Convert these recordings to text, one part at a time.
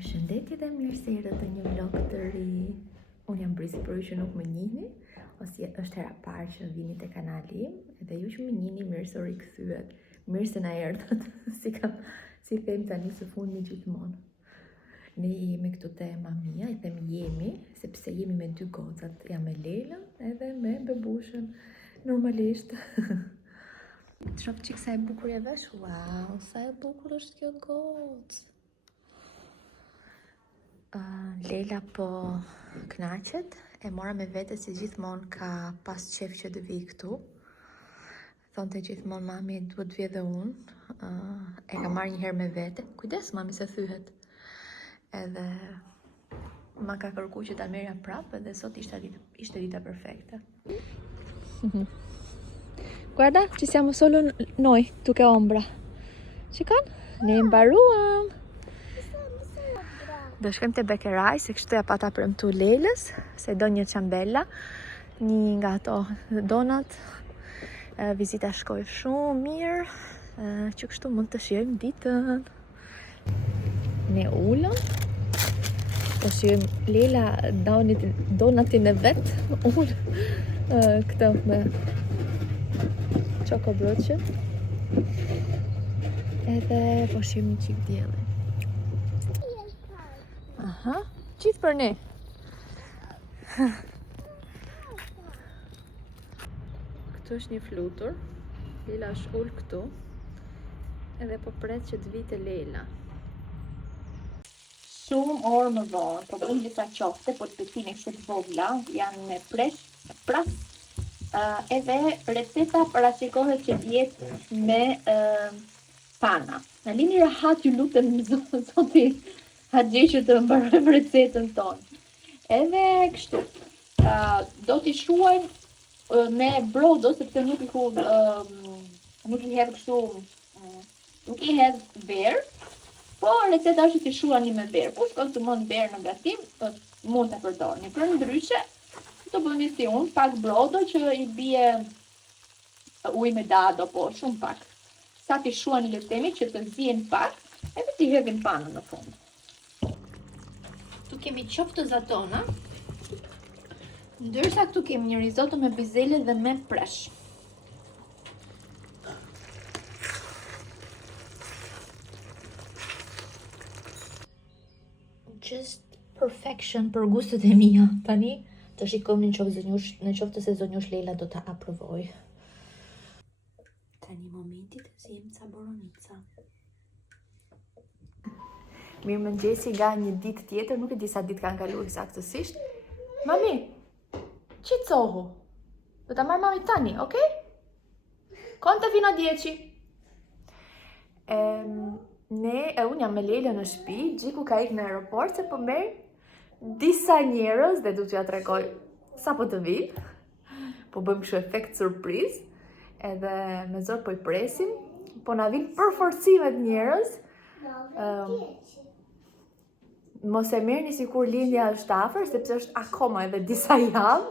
Përshëndetje dhe mirë se erdhët në një vlog të ri. Unë jam Brisi, për ju që nuk më njihni, ose është hera parë që vini te kanali im, edhe ju që më njihni mirë se u rikëthyet, mirë se na erdhët, si them tani së fundmi gjithmonë. Ne jemi këtu te mamia, I them jemi, sepse jemi me dy gocat, jam me Lelën edhe me bebushën, normalisht. Shof çik sa e bukur e vesh, wow, sa e bukur është kjo gocë. Lela po knaqet, e mora me vete si gjithmonë ka pas qef që të vi këtu. Thonte gjithmonë mami duhet vi edhe unë. E ka marrë një herë me vete. Kujdes mami se thyhet. Edhe ma ka kërku që ta merja prapë edhe sot ishte dita perfekte. Guarda, ci siamo solo noi, tu che ombra. Shikon? Ne mbaruam. Do shkojmë te Bekeraj, se kështu ja pata premtu Lelës, se do një ciambella, një nga ato donat. Vizita shkoi shumë mirë, që kështu mund të shijojmë ditën. Ne ulëm, po shijojmë Lela donatin e vet, unë këtë me çoko broqe. Edhe po shijojmë një çik diellin. Aha, gjithë për ne. Këtu është një flutur. Lela është ullë këtu. Edhe po pret që të vite Lela. Shumë orë më vonë, po bëjmë disa qofte, po të pëtine kështë të vogla, janë me pras. Edhe receta parashikohet që vjetë me pana. Në lini rahat ju lutem zoti Haxhi që të mbarojmë recetën tonë. Edhe kështu, do t'i shuajmë me brodo, sepse nuk I hedh kështu, nuk I hedh verë, po receta është t'i shuani me verë. Kush konsumon verë në gatim, mund të përdorni. Për ndryshe, do bëni si unë, pak brodo që I bie ujë me dado, po shumë pak. Sa t'i shuani letemi që të zien pak, edhe t'i hedhin panën në fund. Tu kemi qoftë zatona, ndërsa këtu kemi një risotto me bizele dhe me presh. Just perfection për gustet e mia. Tani të shikojmë në qoftë se zonjush Lela do ta aprovoj. Tani momenti të zjem ca boronica. Mirë mëngjesi nga një ditë tjetër, nuk e di sa ditë kanë kaluar eksaktësisht. Mami, që cohu? Do ta marr mami tani, okay? Konta fino a 10. Unë jam me Lelën në shtëpi, Gjiku ka ikë në aeroport se po merr disa njerëz dhe du t'ja tregoj sa po të vinë. Po bëjmë kështu efekt surprizë, edhe me zor po I presim, po na vinë përforcimet njerëz. Mos e merrni sikur lindja është afër, sepse është akoma edhe disa javë,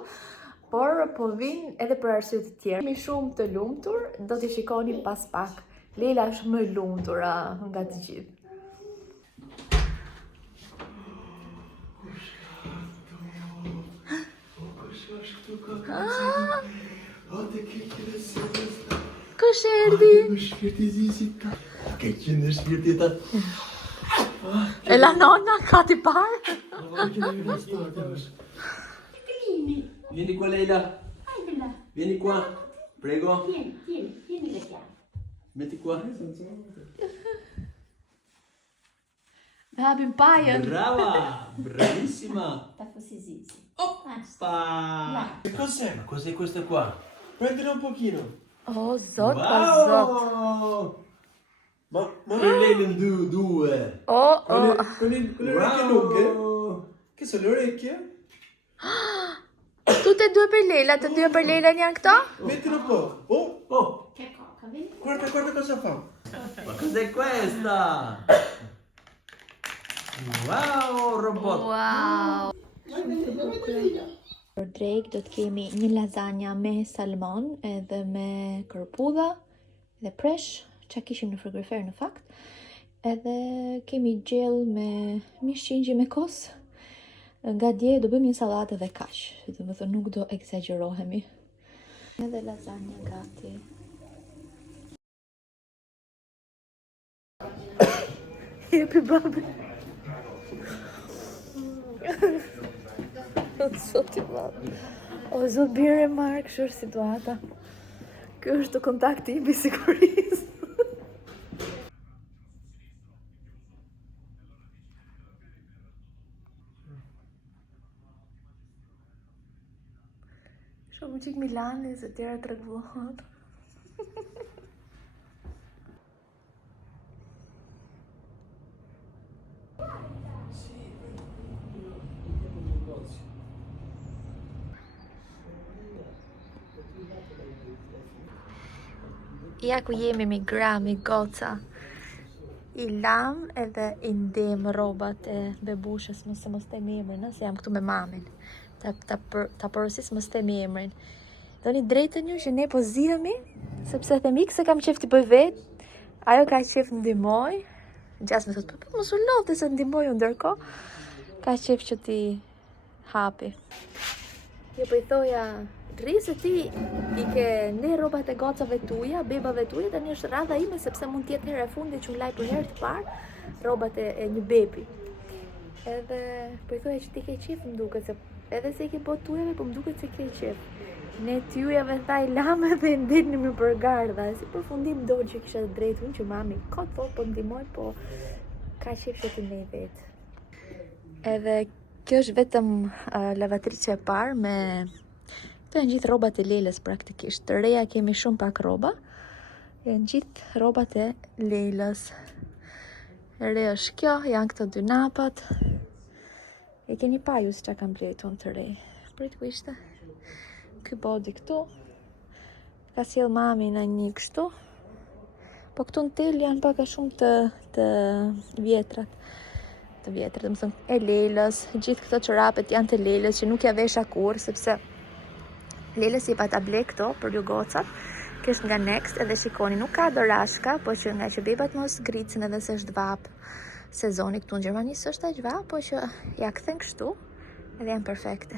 por po vinë edhe për arsye të tjera. Jemi shumë të lumtur, do t'i shikoni pas pak. Lela është më lumtur nga të gjithë. Kush erdhi? Shpirti Zisit. Ke qenë në shpirti ta. E la nonna, ka t'i parë? Vieni qua Leila. Vieni qua. Prego. Tieni le chiavi. Metti qua. Me hapim pajën. Brava, bravissima. Ta fossi Zizi. Oppa. Che cos'è? Ma cos'è questo qua? Prendilo un pochino. Oh, zot, pa zot. Wow. Ma Leila due. Con le orecchie lunghe? Che sono le orecchie? Tutte e due per Lela, të dy për Lela janë këto? Mettilo poco. Oh. Che cocca, vedi? Guarda cosa fa. Ma cos'è questa? Wow, robot. Wow. Për drejk do të kemi një lasagna me salmon edhe me kërpudha dhe presh, që kishim në frigorifer në fakt. Edhe kemi gjell me mish qingji me kos. Nga dje do bëjmë një sallatë dhe kaq. Do të thënë nuk do eksagjerohemi. Edhe lasagna gati. Jepi babi. Sot i babi. O zot bire marrë, kështu është situata. Ky është kontakti i sigurisë. Shumë qik Milani, se tjera të regullohat. Ja ku jemi mi gra, mi goca. I lam edhe i ndem robat e bebushës, mos të mi emrin, nëse jam këtu me mamin. Ta porosis mos të mi emrin. Do një drejtën ju që ne po zihemi, sepse themi se kam qef t'i bëj vet, ajo ka qef ndimoj. Gjas me thot, po mos u lodh se ndimoj u ndërko. Ka qef që ti hapi. Jo po i thoja, rrisë ti i ke ne robat e gocave tuja, bebave tuja, tani është radha ime sepse mund tjetë herë e fundi që laj për herë të parë robat e një bebi. Edhe po i thoja që ti ke qef më duket, se edhe se i ke bot tujave, po më duket se ke qef. Ne tjujave tha i lame dhe ndetni me përgardha. Si përfundim do që kisha drejt unë që mami kot po ndimoj, po ka qef që ti ne vetë. Edhe kjo është vetëm lavatrice e parë me... Këto janë gjithë robat e Lelës praktikisht. Të reja kemi shumë pak roba. Janë gjithë robat e Lelës. E re është kjo, janë këto dy napat. E keni paju si që kam bletu në të rej. Prit ku ishte? Ky bodi këtu. Ka sjell mami në një kështu. Po këtu në tel janë pak a shumë të vjetrat. Të vjetrat, dhe më thëmë, e Lelës. Gjithë këto çorapet janë të Lelës, që nuk ja vesha kur, sepse Lelës i pa ta ble këto për ju gocat. Kjo është nga Next, edhe shikoni, nuk ka dorashka, po që nga që bebat mos gricën edhe se është vap sezoni këtu në Gjermani, së është aq vap, po që ja kthen kështu, edhe janë perfekte.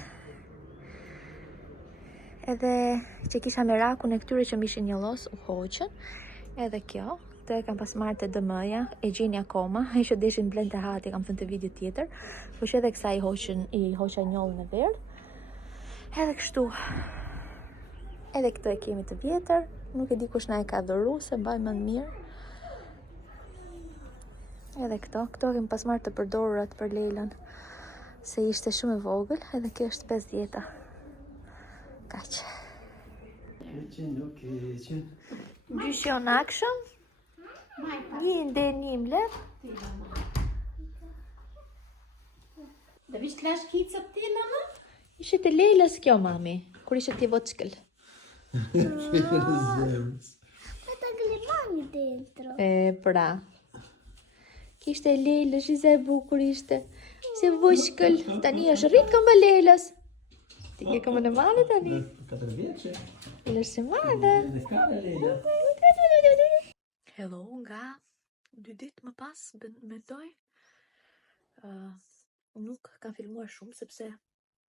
Edhe që kisha merakun e këtyre që mishin një los u hoqën, edhe kjo, të kam pas marrë të dëmëja, e gjeni akoma, e që deshin blend të hati, kam thënë të video tjetër, po që edhe kësa i hoqa njollën e verë, edhe kështu. Edhe këto e kemi të vjetër, nuk e di kush na e ka dhuru, se mbaj më mirë. Edhe këto kemi pas marrë të përdorurat për Lelën, se ishte shumë e vogël, edhe kjo është 50. Kaq. Gjyshi on action. Një ndë mlet. Da bist gleich Kiez ab dir, Mama? Ishte të Lelës kjo, mami, kur ishte ti voçkël. Aspetta che le mani dentro. Pra. Kishte Lelës, ishte e bukur ishte. Se voçkël, tani është rrit këmbë Lelës. Ti ke këmbën e madhe tani. 4 vjeçë. Lelës e madhe. Në kare Leila. Hello, nga 2 ditë më pas, mendoj. Nuk kam filmuar shumë, sepse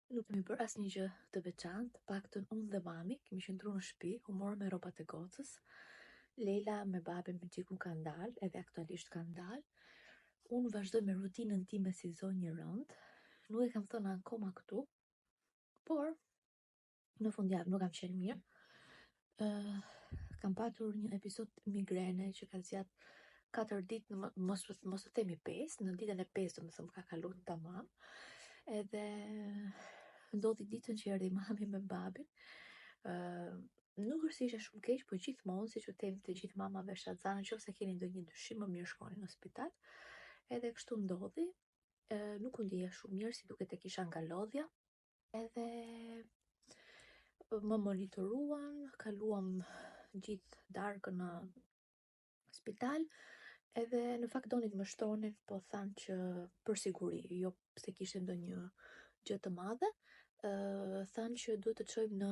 nuk kemi bërë asnjë gjë të veçantë, paktën unë dhe mami kemi qëndruar në shtëpi, u morëm me rrobat e gocës. Leila me babin me gjikun kanë dalë, edhe aktualisht kanë dalë. Unë vazhdoj me rutinën time si zonjë rënd. Nuk e kam thënë akoma këtu, por në fundjavë nuk kam qenë mirë. Kam patur një episod migrene që ka zgjat 4 ditë, mos të themi 5, në ditën e 5 do më thëmë ka kaluar tamam. Edhe ndodhi ditën që erdhi mami me babin. Nuk është se isha shumë keq, po gjithmonë, siç u themi të gjithë mamave shazan, nëse keni ndonjë dyshim, më mirë shkoni në spital. Edhe kështu ndodhi. Nuk u ndjeja shumë mirë, si duket e kisha nga lodhja. Edhe më monitoruan, kaluam gjithë darkën në spital. Edhe në fakt donin më shtonin, po thanë që për siguri, jo se kishte ndonjë gjë të madhe. Thanë që duhet të çojmë në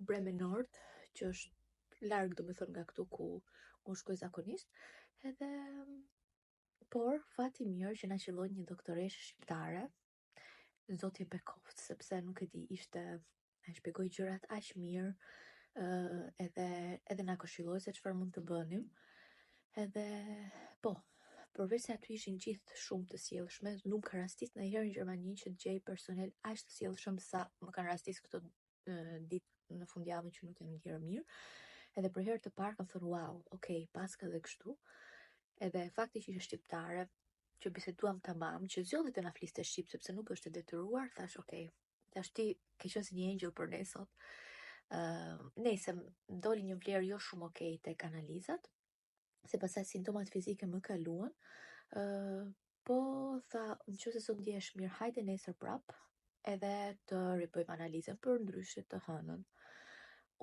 Bremen Nord, që është larg domethënë nga këtu ku unë shkoj zakonisht. Edhe Por, fati mirë që na qelloi një doktoreshe shqiptare, Zotje Bekovc, sepse nuk e di, e shpjegoi gjërat aq mirë, edhe na këshilloi se çfarë mund të bënim. Edhe po, përveç se aty ishin gjithë shumë të sjellshme, nuk ka rastis ndonjëherë në Gjermani që të gjej personel aq të sjellshëm sa më kanë rastis këto ditë në fundjavën që nuk jam ndjerë mirë. Edhe për herë të parë kam thënë wow, okay, paska dhe kështu. Edhe fakti që ishte shqiptare, që biseduam tamam, që zgjodhi të na fliste shqip sepse nuk është e detyruar, thash okay, tash ti ke qenë si një engjëll për ne sot. Nëse doli një vlerë jo shumë okay tek analizat, se pastaj simptomat fizike më kaluan, po tha, nëse sot ndjehesh mirë, hajde nesër prap, edhe të ribëjmë analizën për ndryshe të hënën.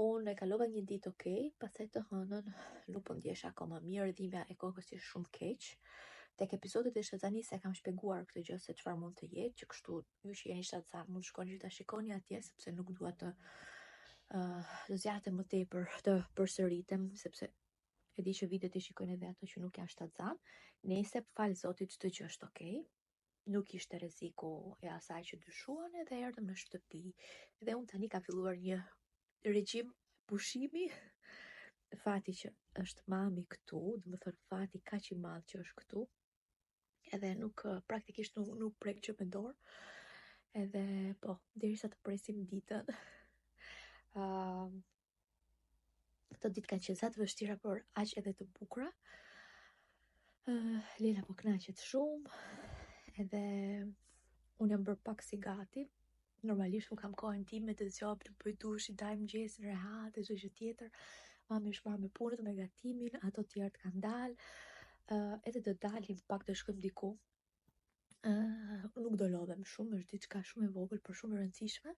Unë e kalova një ditë okay, pastaj të hënën nuk po ndjesh akoma mirë, dhimbja e kokës ishte shumë keq. Tek episodet e shtazanisë se kam shpjeguar këtë gjë se çfarë mund të jetë, që kështu ju që jeni shtatzan mund shkoni që ta shikoni atje, sepse nuk dua të zgjatem më tepër të përsëritem, sepse e di që vitet i shikojnë edhe ato që nuk janë shtatzan. Nëse fal Zotit çdo gjë është okay. Nuk ishte rreziku e asaj që dyshuan, edhe erdhëm në shtëpi. Dhe unë tani kam filluar një regjim pushimi. Fati që është mami këtu, do të thënë fati kaq i madh që është këtu. Edhe nuk praktikisht nuk prek gjë me dorë. Edhe po, derisa të presim ditën. Këto ditë kanë qenë sa të vështira, por aq edhe të bukura. Lela po kënaqet shumë. Edhe unë jam bërë pak si gati. Normalisht nuk kam kohën time të zgjob, të bëj dush, i daj mëngjesin rehat e çdo gjë tjetër. Mami është marrë me punët, me gatimin, ato tjerët kanë dalë. Edhe do dalim pak të shkojmë diku. Nuk do lodhem shumë, është diçka shumë e vogël, por shumë e rëndësishme.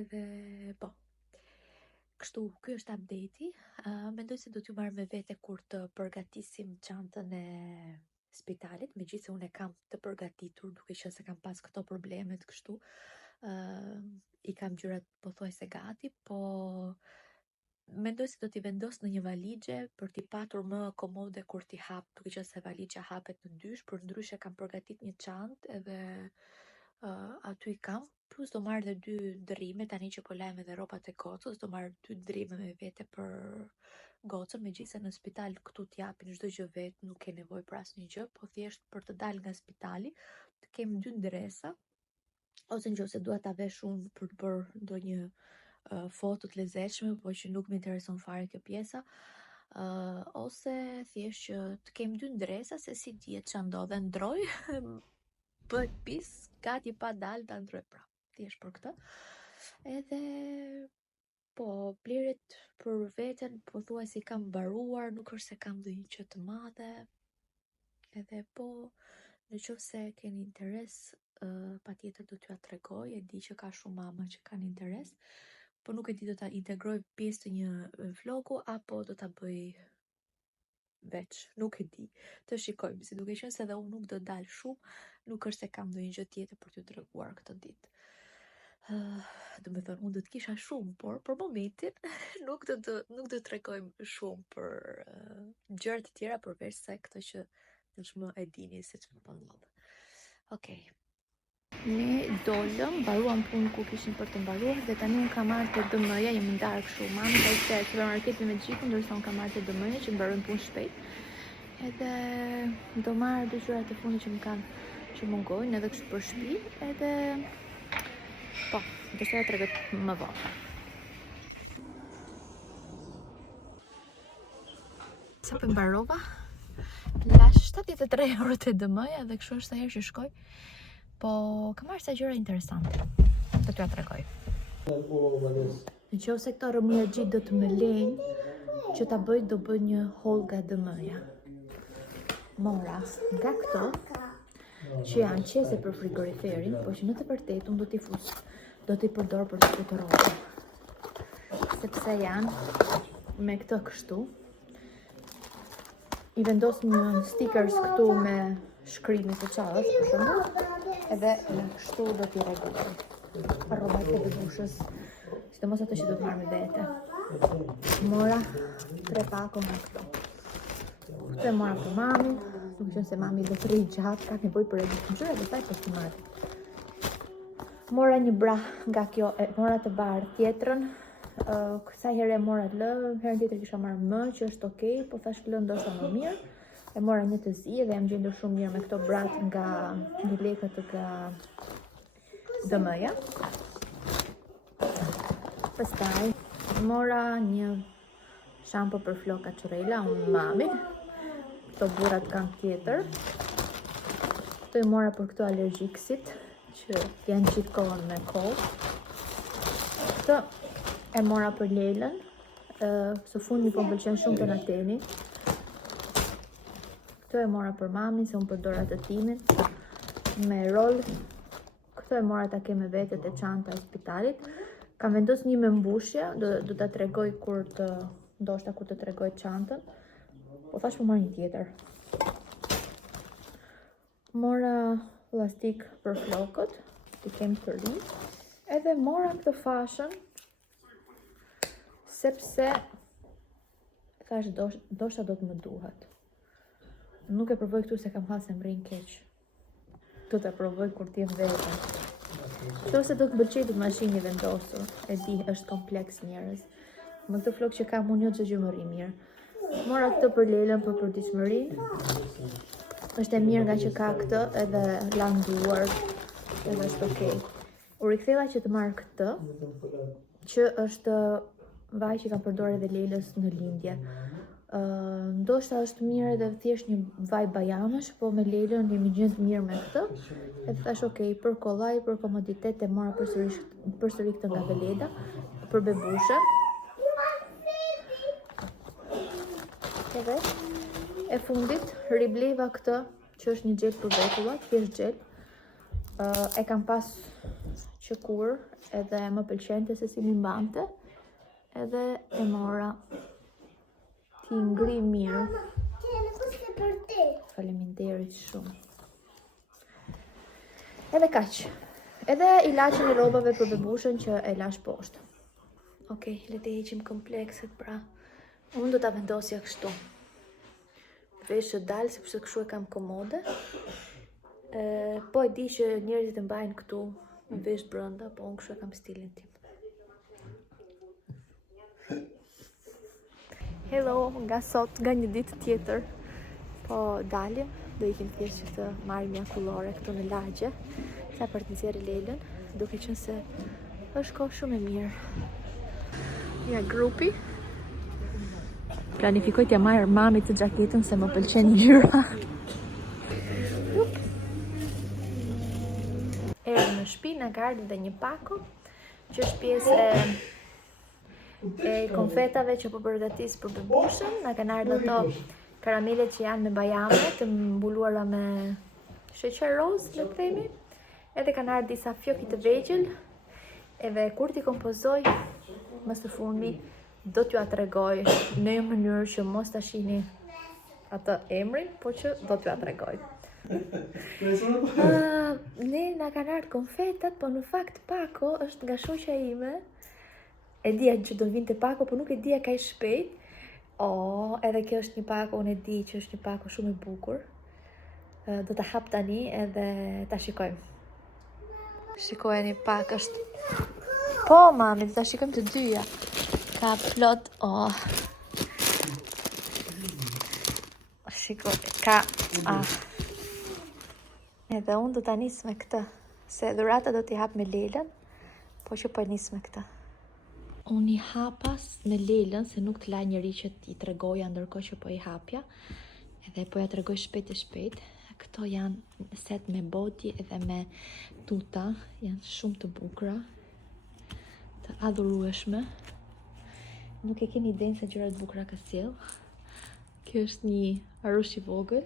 Edhe po. Kështu, ky është update-i. Mendoj se do t'ju marr me vete kur të përgatisim çantën e spitalit, megjithëse unë e kam të përgatitur, duke qenë se kam pas këto problemet kështu. I kam gjërat pothuajse gati, po mendoj se do t'i vendos në një valixhe për t'i patur më komode kur t'i hap, duke qenë se valixha hapet në dysh, por ndryshe kam përgatit një çantë edhe aty i kam, plus do marr edhe 2 dërrime, tani që po lajm edhe rrobat e gocës, do marr 2 dërrime me vete për gocën, megjithëse në spital këtu t'japin çdo gjë vetë, nuk ke nevojë për asnjë gjë, po thjesht për të dalë nga spitali, të kem 2 ndresa, ose nëse dua ta vesh unë për të bërë ndonjë foto të lezetshme, po që nuk më intereson fare kjo pjesa, ose thjesht që të kem 2 ndresa, se si dihet ç'a ndodhe, ndroj, bëhet pis, gati pa dal ta ndroj prap. Thjesht për këtë. Edhe po, blerjet për veten pothuajse i kam mbaruar, nuk është se kam ndonjë gjë të madhe. Edhe po, nëse keni interes, patjetër do t'ju tregoj, e di që ka shumë mama që kanë interes, po nuk e di do ta integroj pjesë të një vlogu apo do ta bëj veç, nuk e di. Të shikojmë, si duke qenë se edhe unë nuk do dal shumë, nuk është se kam ndonjë gjë tjetër për t'ju treguar këtë ditë. Do të thonë, unë do të kisha shumë, por për momentin nuk do tregojmë shumë për gjëra të tjera përveç se këto që tashmë e dini se çfarë po ndodh. Okej. Ne dolëm, mbaruam punën ku kishin për të mbaruar dhe tani unë kam marrë te DM-ja, jemi ndarë kështu. Mami ka ishte në supermarketin me Xhikun, ndërsa unë kam marrë te DM-ja që mbarojmë punë shpejt. Edhe do marr 2 gjërat e fundit që mungojnë edhe kështu për shtëpi, edhe po, do të tregoj më vonë. Sa po mbarova? Lash 73 euro te DM-ja dhe kështu është sa herë që shkoj. Po, kam marrë sa gjëra interesante. Do t'ja tregoj. Nëse këto rëmuja gjithë do të më lejnë që ta bëj, do bëj një haul nga DM-ja. Mora nga këto që janë qese për frigoriferin, po që në të vërtetë unë do t'i përdor për të fluturuar. Sepse janë me këtë kështu. I vendos një stickers këtu me shkrimin të çavës, për shembull. Edhe kështu do t'i rregulloj. Rrobat e bushës, sidomos ato që do të marr me vete. Mora 3 pako nga këto. Këtë e mora për mami, Nuk qënë se mami do të rri gjatë, ka nevojë për editor dhe taj për të marrë. Mora një bra nga kjo, mora të bardhë tjetrën. Kësa herë e mora lë, herën tjetër kisha marrë më, që është okej, po thash lë ndoshta më mirë. E mora një të zi dhe jam gjendur shumë mirë me këto brat nga një lekët nga DM-ja. Pastaj mora një shampo për floka qurela, unë mamin. Këto burat kanë tjetër. Këto i mora për këto alergjiksit, që janë gjithë kohën me kohë. Këto e mora për Lelën, së fundi po më pëlqen shumë të nateni. Këto e mora për mamin, se unë përdor atë timin, me rol. Këto e mora ta ke me vete te çanta e spitalit. Kam vendos një me mbushje, do ta tregoj kur të, ndoshta kur të tregoj çantën. Po thash po marr një tjetër. Mora lastik për flokët, t'i kem të ri. Edhe mora këtë fashën, sepse thash ndoshta do të më duhet. Nuk e provoj këtu se kam hasë më rrin keq. Do të provoj kur t'jem vetëm. Nëse do të pëlqej të mashini vendosur, e di është kompleks njerëz. Më këtë flok që kam unë jo çdo gjë më rri mirë. Mora këtë për Lelën për përditshmërinë. Është e mirë nga që ka këtë edhe landuar, edhe është okej. U riktheva që të marr këtë, që është vaj që kam përdorur edhe Lelës në lindje. Ndoshta është mirë edhe thjesht një vaj bajanësh, po me Lelën jemi gjendë mirë me këtë. Edhe thash okej, për kollaj, për komoditet e mora përsëri këtë nga Veleda, për bebushe. Edhe e fundit ribleva këtë, që është një gel për vetullat, thjesht gel. E kam pas që kur, edhe më pëlqente se si mi mbante, edhe e mora ti ngri mirë. Faleminderit shumë. Edhe kaq. Edhe ilaçin e rrobave për bebushën që e lash poshtë. Okej, le të heqim komplekset pra. Unë do ta vendosja kështu. Veshë dalë, sepse kështu e kam komode. Po e di që njerëzit e mbajnë këtu në vesh brenda, po unë kështu e kam stilin tim. Hello, nga sot, nga një ditë tjetër, po dalim, do ikim thjesht që të marrim mjakullore këtu në lagje, sa për të nxjerrë Lelën, duke qenë se është kohë shumë e mirë. Ja grupi. Planifikoj t'ja marr mamit të xhaketën se më pëlqen ngjyra. Erdhëm në shtëpi, na ka ardhur dhe një pako, që është pjesë e konfetave që po përgatis për bebushën. Na kanë ardhur ato karamelet që janë me bajame, të mbuluara me sheqer roz, le të themi. Edhe kanë ardhur disa fjoki të vegjël. Edhe kur t'i kompozoj, më së fundmi do t'ju a tregoj në një mënyrë që mos ta shihni atë emrin, po që do t'ju a tregoj. Ne na kanë ardhur konfetat, po në fakt pako është nga shoqja ime. E dija që do vinte pako, po nuk e dija kaq shpejt. Edhe kjo është një pako, unë e di që është një pako shumë i bukur. Do ta hap tani edhe ta shikojmë. Shikojeni pak është. Po mami, ta shikojmë të dyja. Ka plot, Shikoj, ka, Edhe unë do ta nis me këtë, se dhurata do t'i hap me Lelën, po që po nis me këtë. Unë i hapas me Lelën, se nuk t'la njëri që t'i tregoja ndërkohë që po i hapja, edhe po ja tregoj shpejt e shpejt. Këto janë set me boti edhe me tuta, janë shumë të bukura, të adhurueshme. Nuk e keni idenë se gjëra të bukura ka sjell. Kjo është një arush i vogël.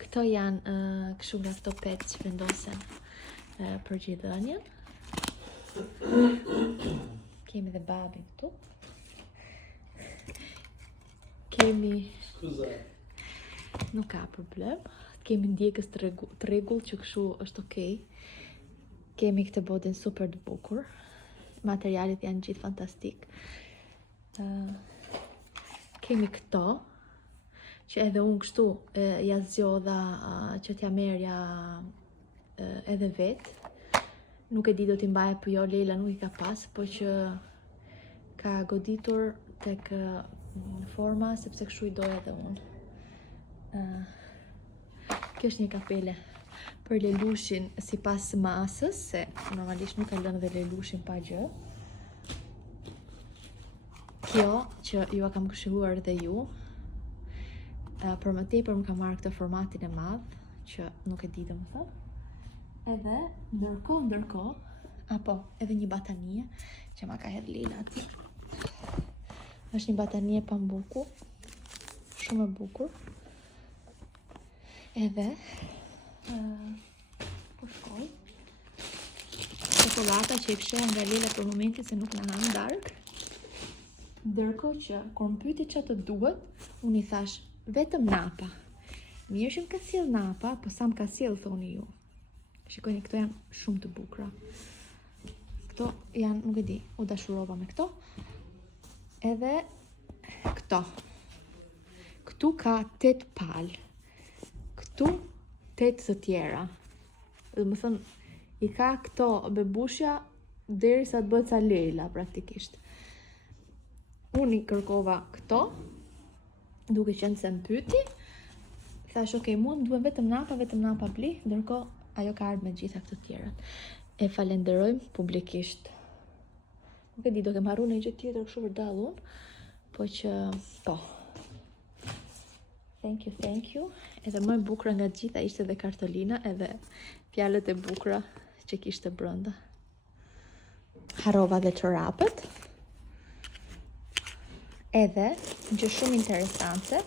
Këto janë kështu nga këto pet që vendosen për gjithënien. Kemi dhe babin këtu. Kemi... Nuk ka problem. Kemi ndjekës të rregull që kështu është okej. Kemi këtë bodin super të bukur. Materialet janë gjithë fantastik. Kemi këto, që edhe unë kështu ja zgjodha që t'ja merja edhe vetë. Nuk e di do t'i mbaje për jo, Leila nuk i ka pas, po që ka goditur tek forma, sepse kështu i doja edhe unë. Kjo është një kapele për lelushin si pas masës, se normalisht nuk e lënë dhe lelushin pa gjë. Kjo që ju a kam këshilluar dhe ju, për më tepër më ka marrë këtë formatin e madh, që nuk e di dhe më thot. Edhe ndërkohë, apo edhe një batanie që ma ka hedhë Leila atje. Është një batanie pambuku, shumë e bukur. Edhe po shkoj. Çokolata që e kishë nga Leila për momentin se nuk na han darkë. Ndërkohë që kur më pyeti ç'a të duhet, unë i thash vetëm napa. Mirë që më ka sjell napa, po sa më ka sjell thoni ju. Shikoni, këto janë shumë të bukura. Këto janë, nuk e di, u dashurova me këto. Edhe këto. Këtu ka 8 palë. Këtu 8 të tjera. Dhe më thënë, i ka këto bebushja deri sa të bëhet sa Leila praktikisht. Unë i kërkova këto, duke qenë se më pyti. Thash, okej, mund duhem vetëm napa bli, ndërkohë ajo ka ardhur me gjitha këto tjerat. E falenderojmë publikisht. Nuk e di, do kem harruar një gjë tjetër kështu për dall unë, po që po. Thank you. Edhe më e bukur nga gjitha ishte edhe kartolina, edhe fjalët e bukura që kishte brenda. Harrova dhe çorapët. Edhe gjë shumë interesante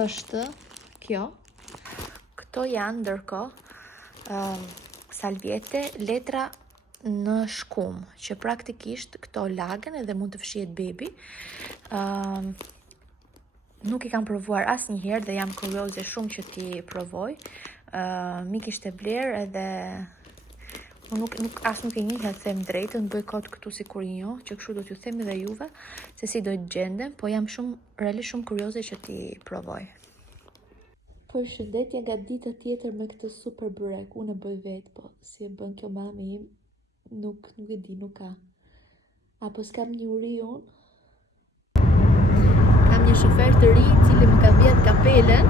është kjo. Këto janë ndërkohë salvjete, letra në shkum, që praktikisht këto lagen edhe mund të fshihet bebi. Nuk i kam provuar asnjëherë dhe jam kurioze shumë që ti provoj. Mi kishte vlerë edhe nuk e njeh, them drejtën, bëj kot këtu sikur i njoh, që kështu do t'ju them edhe juve se si do të gjendem, po jam realisht shumë kurioze që ti provoj. Përshëndetje nga dita tjetër me këtë super byrek. Unë e bëj vetë, po si e bën kjo mami im, nuk e di, nuk ka. Apo s'kam një uri unë? Kam një shofer të ri, cili më ka vjedh kapelen.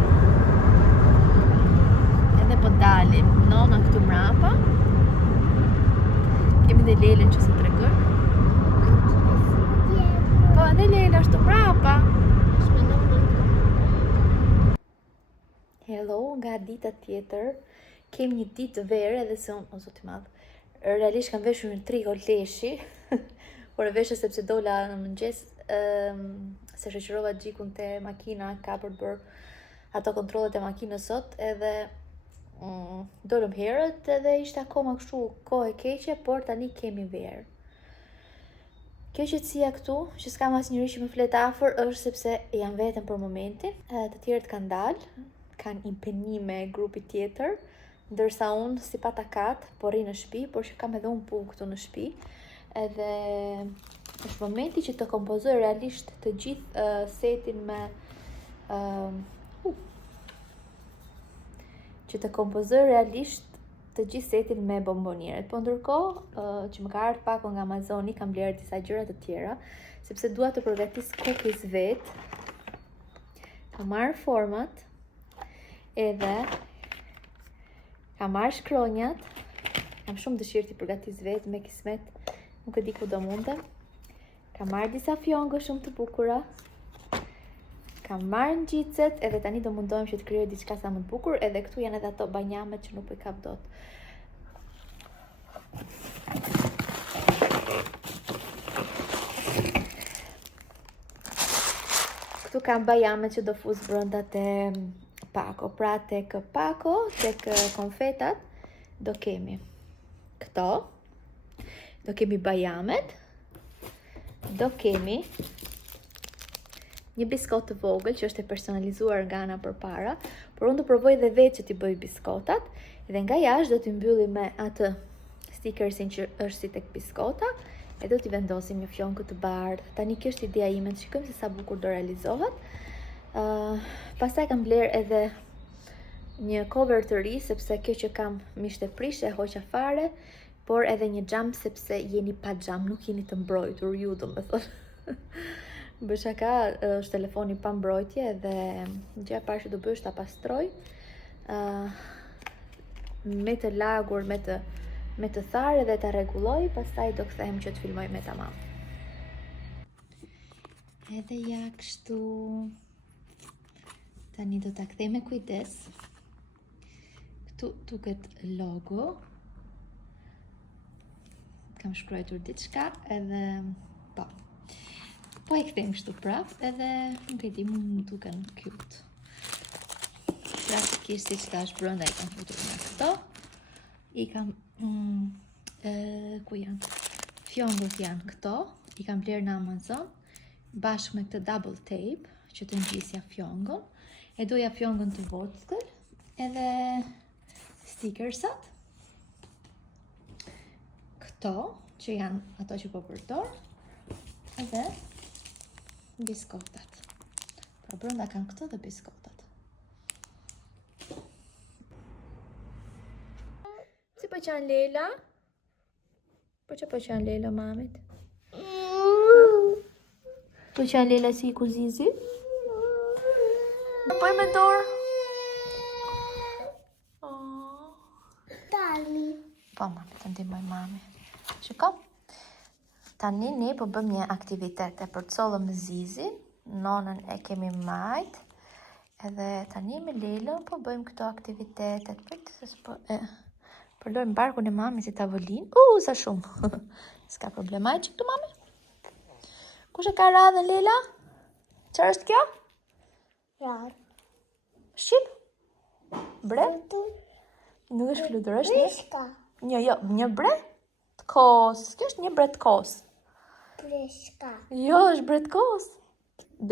Edhe po dalim, nona këtu mrapa. Kemi dhe Leilën që se tregoj. Po, edhe Leila është mrapa. Hello, nga dita tjetër, kem një ditë verë edhe se unë, o zoti madh, realisht kam veshur një trigo leshi, por e veshë sepse dola në mëngjes, se shoqërova gjikun te makina, ka për bërë ato kontrollet e makinës sot, edhe dolëm herët edhe ishte akoma kështu kohë e keqe, por tani kemi verë. Kjo qetësia këtu, që s'kam asnjëri që më flet afër, është sepse jam vetëm për momentin, të tjerët kanë dalë, kanë impenime grupi tjetër, ndërsa unë si patakat, po rri në shtëpi, por që kam edhe unë punë këtu në shtëpi, edhe është momenti që të kompozoj realisht të gjithë setin me me bombonieret. Po ndërkohë që më ka ardhur pako nga Amazoni, kam blerë disa gjëra të tjera, sepse dua të përgatis cookies vet. Kam marrë format, edhe kam marrë shkronjat, kam shumë dëshirë t'i përgatis vetë me kismet, nuk e di ku do mundem. Kam marrë disa fjongo shumë të bukura, kam marrë ngjitset, edhe tani do mundohem që të krijoj diçka sa më të bukur, edhe këtu janë edhe ato banjamet që nuk po i kap dot. Këtu kam bajamet që do fuz brenda te pako, pra tek pako, tek konfetat, do kemi këto, do kemi bajamet, do kemi një biskot të vogël që është e personalizuar nga ana përpara, por unë do provoj dhe vetë që t'i bëj biskotat, dhe nga jashtë do t'i mbyllim me atë stickersin që është si tek biskota, e do t'i vendosim një fjonkë të bardhë. Tani kjo është ideja ime, të shikojmë se sa bukur do realizohet. Pastaj kam bler edhe një cover të ri, sepse kjo që kam mishte prish e hoqa fare, por edhe një xham sepse jeni pa xham, nuk jeni të mbrojtur ju, domethënë. Bëshaka është telefoni pa mbrojtje dhe gjëja e parë që do bëj është ta pastroj me të lagur, me të tharë dhe ta rregulloj, pastaj do kthehem që të filmoj me tamam. Edhe ja kështu. Tani do ta kthej me kujdes. Këtu duket logo. Kam shkruar diçka edhe po e kthejmë kështu prap, edhe nuk e di, më duken cute. Praktikisht siç tash brenda i kam futur me këto. I kam ku janë? Fjongut janë këto, i kam bler në Amazon bashkë me këtë double tape që të ngjisja fjongun. E doja fjongun të vogël, edhe stickersat. Këto që janë ato që po përdor, edhe biskotat. Pra brenda kanë këto dhe biskotat. Si po qanë Leila? Po që po qanë Leila, mamit? Po qanë Leila si i kuzizi? Po e me dorë? Tani. Po, mami, të ndihmoj mami. Shiko? Tani ne po bëm një aktivitet e përcollëm Zizin, nonën e kemi majt, edhe tani me Leila po bëjmë këto aktivitetet, përdojmë barkun e mami si tavolin. Sa shumë. S'ka problema, që këtu mami? Kush e ka radhën Leila? Çfarë është kjo? Radhë. Shqip? Bre? Nuk është flutur, është një? Prishka. Një bre të kos. Kjo është një bre të kos. Prishka. Jo, është bre të kos.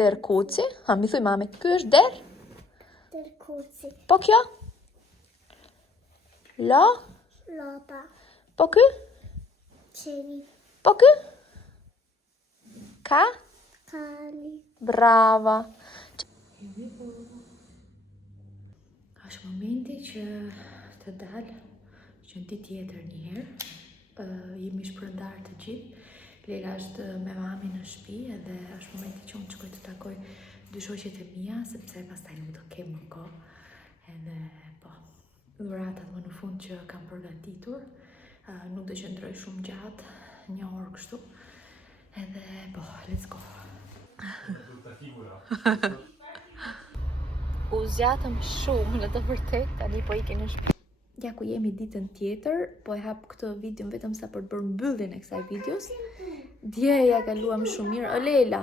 Der kuci. Ha, mi thuj mami, kjo është der? Tërkuci. Po kjo? La? Lota. Po ky? Qeni. Po ky? Ka? Kali. Brava. Është momenti që të dalë që në ditë tjetër njëherë. Jemi shpërndar të gjithë. Leila është me mami në shtëpi edhe është momenti që unë shkoj të takoj dy shoqet e mia, sepse pastaj nuk do kem më kohë. Edhe po, dhuratat më në fund që kam përgatitur, nuk do qëndroj shumë gjatë, një orë kështu. Edhe po, let's go. U zgjatëm shumë në të vërtet, tani po ikim në shtëpi. Ja ku jemi ditën tjetër, po e hap këtë video vetëm sa për të bërë mbylljen e kësaj videos. Dje ja kaluam shumë mirë. O Leila,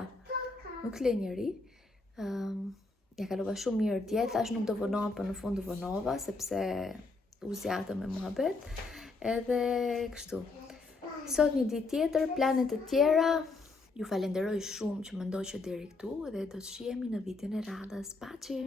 nuk le njëri. Ja kaluam shumë mirë dje, thash nuk do vonohem, për në fund do vonova, sepse u zgjatëm me muhabet. Edhe kështu. Sot një ditë tjetër, planet të tjera. Ju falenderoj shumë që më ndoqët deri këtu dhe do të shihemi në videon e radhës. Paçi!